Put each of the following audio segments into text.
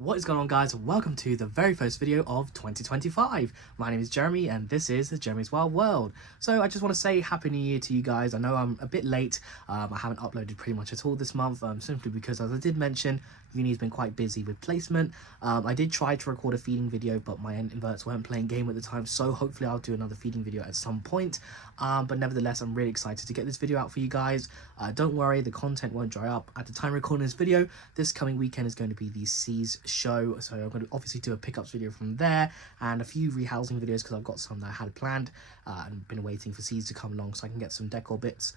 What is going on, guys? Welcome to the very first video of 2025. My name is Jeremy and this is Jeremy's Wild World. So I just want to say Happy New Year to you guys. I know I'm a bit late. I haven't uploaded pretty much at all this month, simply because, as I did mention, uni's been quite busy with placement. I did try to record a feeding video, but my inverts weren't playing game at the time, so hopefully I'll do another feeding video at some point. But nevertheless, I'm really excited to get this video out for you guys. Don't worry, the content won't dry up. At the time of recording this video, this coming weekend is going to be the Seas show, so I'm going to obviously do a pickups video from there and a few rehousing videos because I've got some that I had planned and been waiting for Seas to come along so I can get some decor bits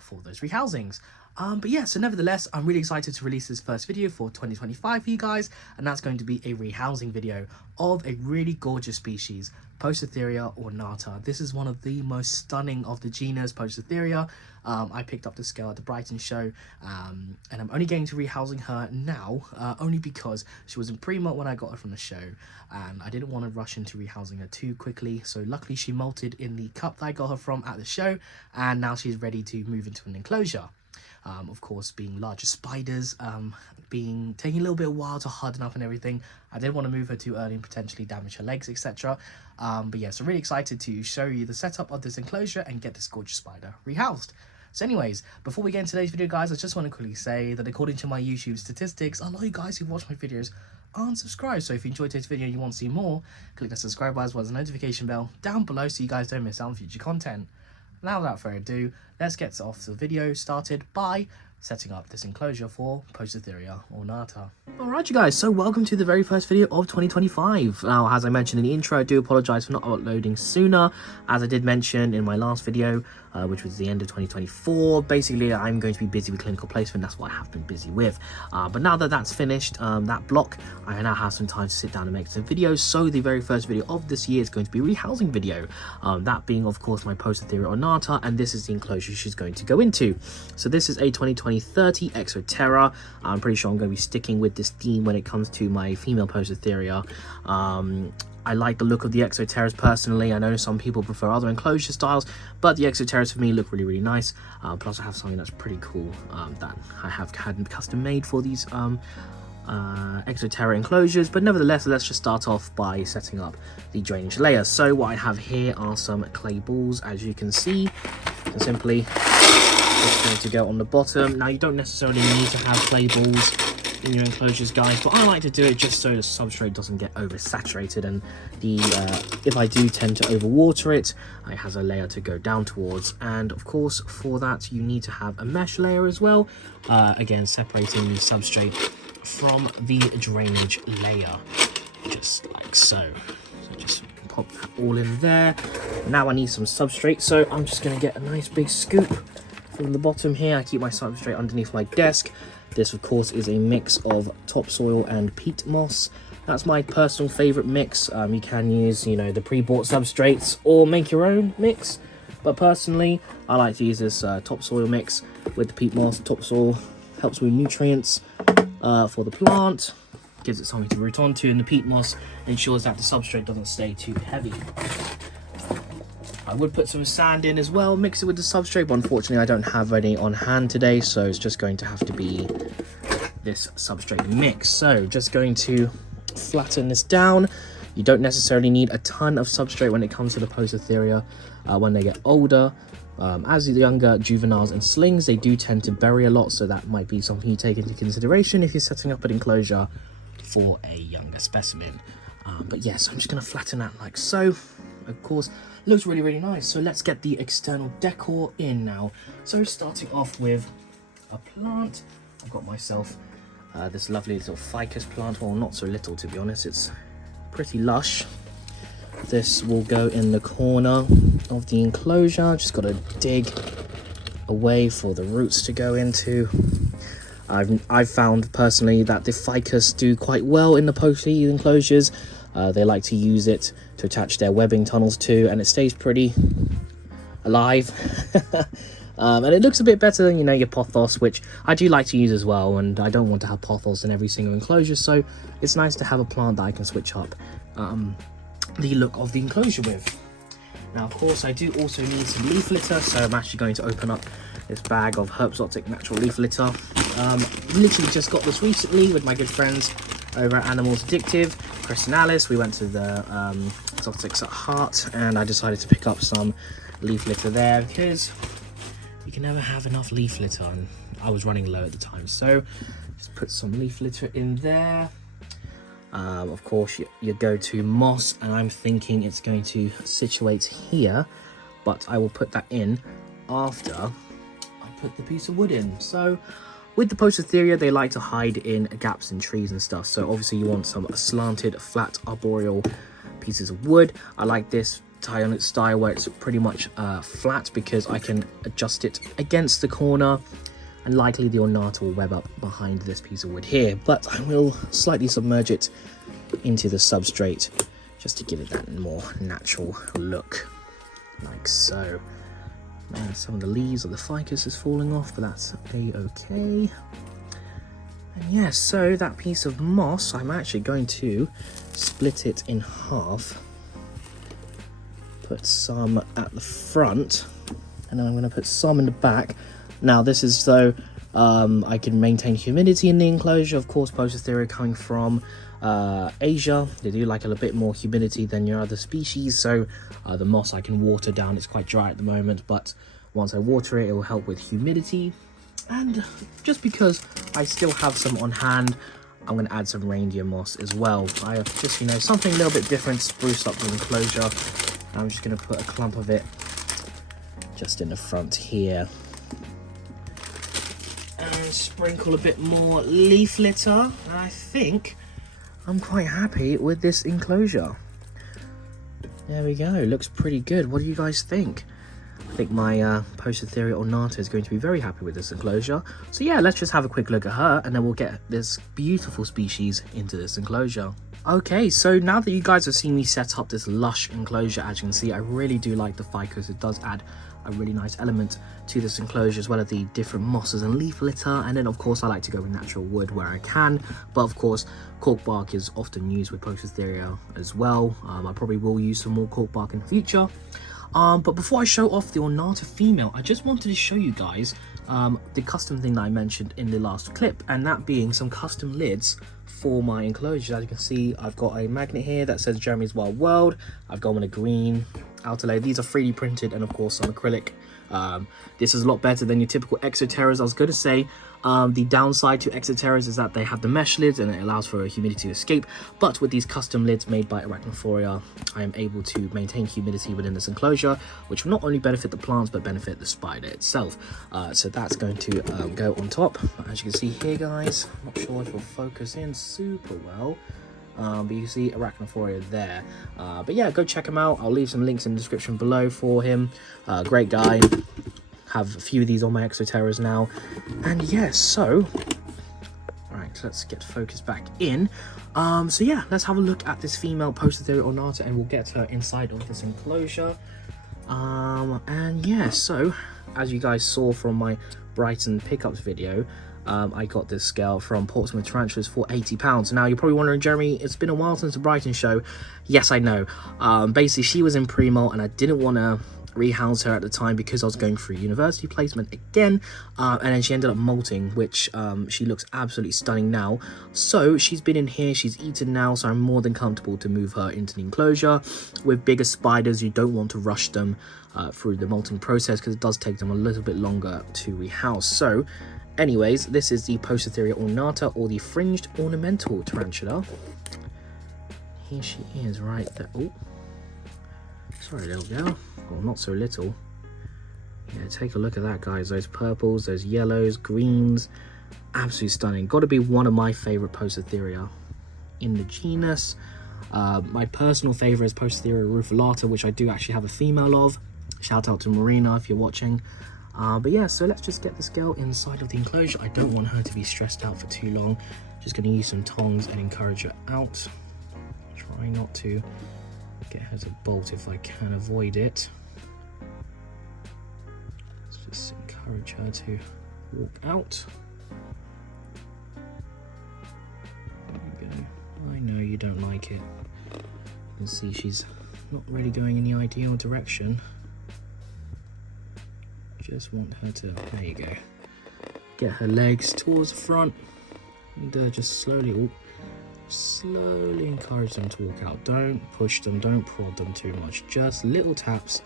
for those rehousings. But yeah, so nevertheless, I'm really excited to release this first video for 2025 for you guys, and that's going to be a rehousing video of a really gorgeous species, Poecilotheria ornata. This is one of the most stunning of the genus Poecilotheria. I picked up the scale at the Brighton show, and I'm only getting to rehousing her now, only because she was in pre-molt when I got her from the show, and I didn't want to rush into rehousing her too quickly. So luckily she molted in the cup that I got her from at the show, and now she's ready to move into an enclosure. Of course, being larger spiders, taking a little bit of while to harden up and everything, I didn't want to move her too early and potentially damage her legs, etc. But yeah, so really excited to show you the setup of this enclosure and get this gorgeous spider rehoused. So anyways, before we get into today's video, guys, I just want to quickly say that according to my YouTube statistics, a lot of you guys who watch my videos aren't subscribed. So if you enjoyed today's video and you want to see more, click the subscribe button as well as the notification bell down below so you guys don't miss out on future content. Now, without further ado, let's get off the video started by setting up this enclosure for Poecilotheria ornata. Alright, you guys, so welcome to the very first video of 2025. Now, as I mentioned in the intro, I do apologise for not uploading sooner. As I did mention in my last video, which was the end of 2024, basically I'm going to be busy with clinical placement. That's what I have been busy with. But now that that's finished, that block, I now have some time to sit down and make some videos. So the very first video of this year is going to be a rehousing video. That being, of course, my Poecilotheria ornata, and this is the enclosure she's going to go into. So this is a 2020-30 Exoterra. I'm pretty sure I'm going to be sticking with this theme when it comes to my female Poecilotheria. I like the look of the Exoterras personally. I know some people prefer other enclosure styles, but the Exoterras for me look really, really nice. Plus I have something that's pretty cool that I have had custom made for these Exoterra enclosures. But nevertheless, let's just start off by setting up the drainage layer. So what I have here are some clay balls, as you can see. So simply just going to go on the bottom. Now, you don't necessarily need to have clay balls in your enclosures, guys, but I like to do it just so the substrate doesn't get oversaturated, and the if I do tend to overwater it, it has a layer to go down towards. And of course, for that you need to have a mesh layer as well, again separating the substrate from the drainage layer, just like so. So just pop that all in there. Now I need some substrate, so I'm just going to get a nice big scoop from the bottom here. I keep my substrate underneath my desk. This, of course, is a mix of topsoil and peat moss. That's my personal favorite mix. You can use, you know, the pre-bought substrates or make your own mix. But personally, I like to use this topsoil mix with the peat moss. Topsoil helps with nutrients for the plant, gives it something to root onto, and the peat moss ensures that the substrate doesn't stay too heavy. I would put some sand in as well, mix it with the substrate, but unfortunately I don't have any on hand today, so it's just going to have to be this substrate mix. So just going to flatten this down. You don't necessarily need a ton of substrate when it comes to the Poecilotheria when they get older. As the younger juveniles and slings, they do tend to bury a lot, so that might be something you take into consideration if you're setting up an enclosure for a younger specimen. But yes, I'm just going to flatten that like so. Of course, looks really, really nice. So let's get the external decor in now. So starting off with a plant, I've got myself this lovely little ficus plant. Well, not so little, to be honest. It's pretty lush. This will go in the corner of the enclosure. Just got to dig away for the roots to go into. I've found personally that the ficus do quite well in the Poecilotheria enclosures. They like to use it to attach their webbing tunnels to, and it stays pretty alive. And it looks a bit better than, you know, your pothos, which I do like to use as well, and I don't want to have pothos in every single enclosure, so it's nice to have a plant that I can switch up the look of the enclosure with. Now, of course, I do also need some leaf litter, so I'm actually going to open up this bag of Herbzotic natural leaf litter. Literally just got this recently with my good friends over at Animals Addictive, Chris and Alice. We went to the Exotics at Heart, and I decided to pick up some leaf litter there because you can never have enough leaf litter, and I was running low at the time, so just put some leaf litter in there. Of course, your go-to moss, and I'm thinking it's going to situate here, but I will put that in after I put the piece of wood in. So with the Poecilotheria, they like to hide in gaps in trees and stuff, so obviously you want some slanted, flat, arboreal pieces of wood. I like this Tyonet style where it's pretty much flat because I can adjust it against the corner, and likely the ornata will web up behind this piece of wood here, but I will slightly submerge it into the substrate just to give it that more natural look, like so. And some of the leaves of the ficus is falling off, but that's a-okay. And yes, so that piece of moss, I'm actually going to split it in half, put some at the front, and then I'm going to put some in the back. Now this is so I can maintain humidity in the enclosure. Of course, Poecilotheria coming from Asia, they do like a little bit more humidity than your other species, so the moss I can water down. It's quite dry at the moment, but once I water it, it will help with humidity. And just because I still have some on hand, I'm going to add some reindeer moss as well. I have just, you know, something a little bit different, spruce up the enclosure. I'm just going to put a clump of it just in the front here. And sprinkle a bit more leaf litter. And I think I'm quite happy with this enclosure. There we go, looks pretty good. What do you guys think? I think my Poecilotheria ornata is going to be very happy with this enclosure. So yeah, let's just have a quick look at her, and then we'll get this beautiful species into this enclosure. Okay, so now that you guys have seen me set up this lush enclosure, as you can see, I really do like the ficus. It does add a really nice element to this enclosure, as well as the different mosses and leaf litter. And then of course I like to go with natural wood where I can, but of course cork bark is often used with Poecilotheria as well. I probably will use some more cork bark in the future. But before I show off the ornata female, I just wanted to show you guys the custom thing that I mentioned in the last clip, and that being some custom lids for my enclosures. As you can see, I've got a magnet here that says Jeremy's Wild World. I've got one a green outer layer. These are 3D printed, and of course some acrylic. This is a lot better than your typical Exoterras. I was going to say the downside to Exoterras is that they have the mesh lids and it allows for humidity to escape, but with these custom lids made by Arachnophoria, I am able to maintain humidity within this enclosure, which will not only benefit the plants but benefit the spider itself. So that's going to go on top. As you can see here, guys, I'm not sure if it'll focus in super well, but you can see Arachnophoria there. But yeah, go check him out. I'll leave some links in the description below for him. Great guy. Have a few of these on my Exoterras now. And yes, so right, let's get focused back in. So yeah, let's have a look at this female Poecilotheria ornata, and we'll get her inside of this enclosure. And yeah, so as you guys saw from my Brighton pickups video, I got this scale from Portsmouth Tarantulas for £80. Now you're probably wondering, Jeremy, it's been a while since the Brighton show. Yes, I know. Basically she was in pre-molt and I didn't want to rehouse her at the time because I was going through university placement again, and then she ended up molting, which she looks absolutely stunning now. So she's been in here, she's eaten now, so I'm more than comfortable to move her into the enclosure. With bigger spiders, you don't want to rush them through the molting process because it does take them a little bit longer to rehouse. So anyways, this is the Poecilotheria ornata, or the fringed ornamental tarantula. Here she is right there. Oh, sorry little girl. Well, not so little. Yeah, take a look at that, guys. Those purples, those yellows, greens, absolutely stunning. Got to be one of my favorite Poecilotheria in the genus. My personal favorite is Poecilotheria rufulata, which I do actually have a female of. Shout out to Marina if you're watching. But yeah, so let's just get this girl inside of the enclosure. I don't want her to be stressed out for too long. Just going to use some tongs and encourage her out. Try not to get her to bolt if I can avoid it. Let's just encourage her to walk out. There we go. I know you don't like it. You can see she's not really going in the ideal direction. Just want her to, there you go, get her legs towards the front, and just slowly slowly encourage them to walk out. Don't push them, don't prod them too much, just little taps.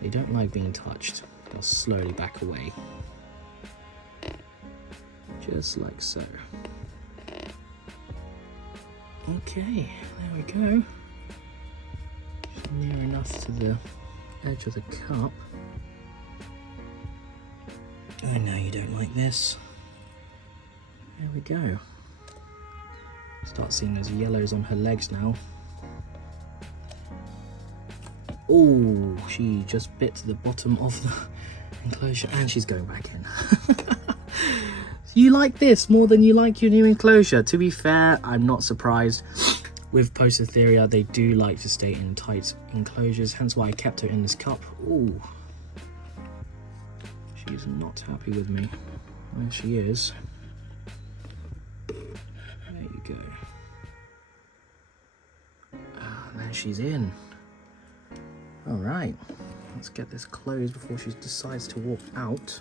They don't like being touched. They'll slowly back away. Just like so. Okay, there we go. Just near enough to the edge of the cup. I know you don't like this. There we go. Start seeing those yellows on her legs now. Oh, she just bit to the bottom of the enclosure and she's going back in. You like this more than you like your new enclosure. To be fair, I'm not surprised. With Poecilotheria, they do like to stay in tight enclosures, hence why I kept her in this cup. Oh, she's not happy with me. There she is. There you go. Ah, there she's in. All right, let's get this closed before she decides to walk out.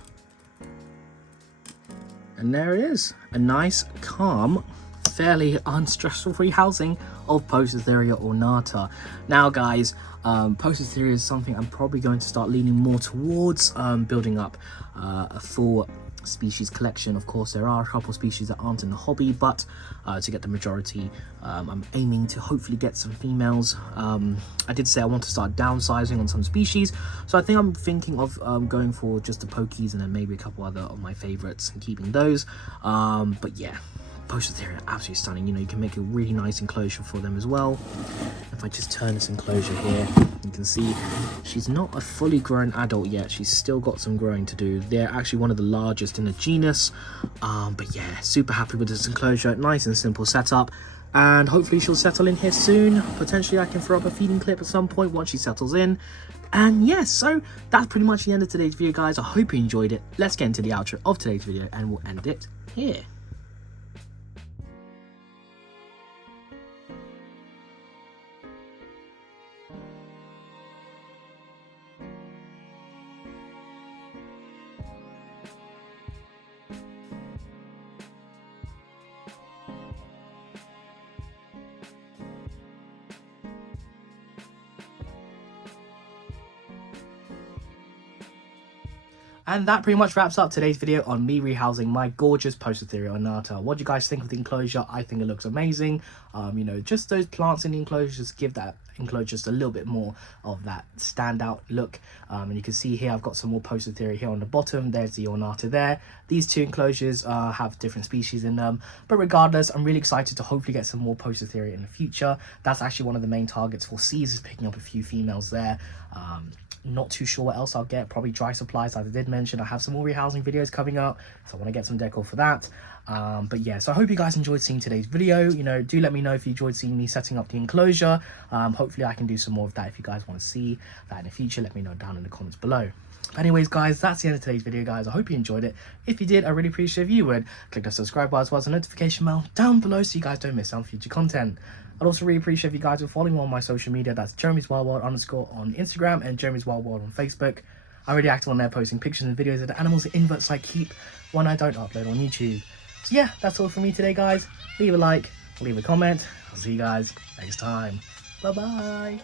And there it is, a nice, calm, fairly unstressful rehousing of Poecilotheria ornata. Now guys, Poecilotheria is something I'm probably going to start leaning more towards, building up a full species collection. Of course, there are a couple species that aren't in the hobby, but to get the majority, I'm aiming to hopefully get some females. I did say I want to start downsizing on some species, so I think I'm thinking of going for just the pokies and then maybe a couple other of my favorites and keeping those. But yeah, Poecilotheria, absolutely stunning. You know, you can make a really nice enclosure for them as well. If I just turn this enclosure here, you can see she's not a fully grown adult yet. She's still got some growing to do. They're actually one of the largest in the genus. But yeah, super happy with this enclosure. Nice and simple setup. And hopefully she'll settle in here soon. Potentially I can throw up a feeding clip at some point once she settles in. And yes, so that's pretty much the end of today's video, guys. I hope you enjoyed it. Let's get into the outro of today's video and we'll end it here. And that pretty much wraps up today's video on me rehousing my gorgeous Poecilotheria ornata. What do you guys think of the enclosure? I think it looks amazing. You know, just those plants in the enclosure just give that enclosure just a little bit more of that standout look. And you can see here I've got some more Poecilotheria here on the bottom. There's the ornata there. These two enclosures have different species in them, but regardless, I'm really excited to hopefully get some more Poecilotheria in the future. That's actually one of the main targets for seeds, is picking up a few females there. Not too sure what else I'll get. Probably dry supplies, as I did mention. I have some more rehousing videos coming up, so I want to get some decor for that. But yeah, so I hope you guys enjoyed seeing today's video. You know, do let me know if you enjoyed seeing me setting up the enclosure. Hopefully I can do some more of that. If you guys want to see that in the future, let me know down in the comments below. But anyways, guys, that's the end of today's video, guys. I hope you enjoyed it. If you did, I really appreciate if you would click the subscribe button as well as the notification bell down below so you guys don't miss out on future content. I'd also really appreciate if you guys are following me on my social media. That's Jeremy's Wild World _ on Instagram and Jeremy's Wild World on Facebook. I'm really active on there, posting pictures and videos of the animals and inverts I keep when I don't upload on YouTube. So yeah, that's all from me today, guys. Leave a like, leave a comment. I'll see you guys next time. Bye bye.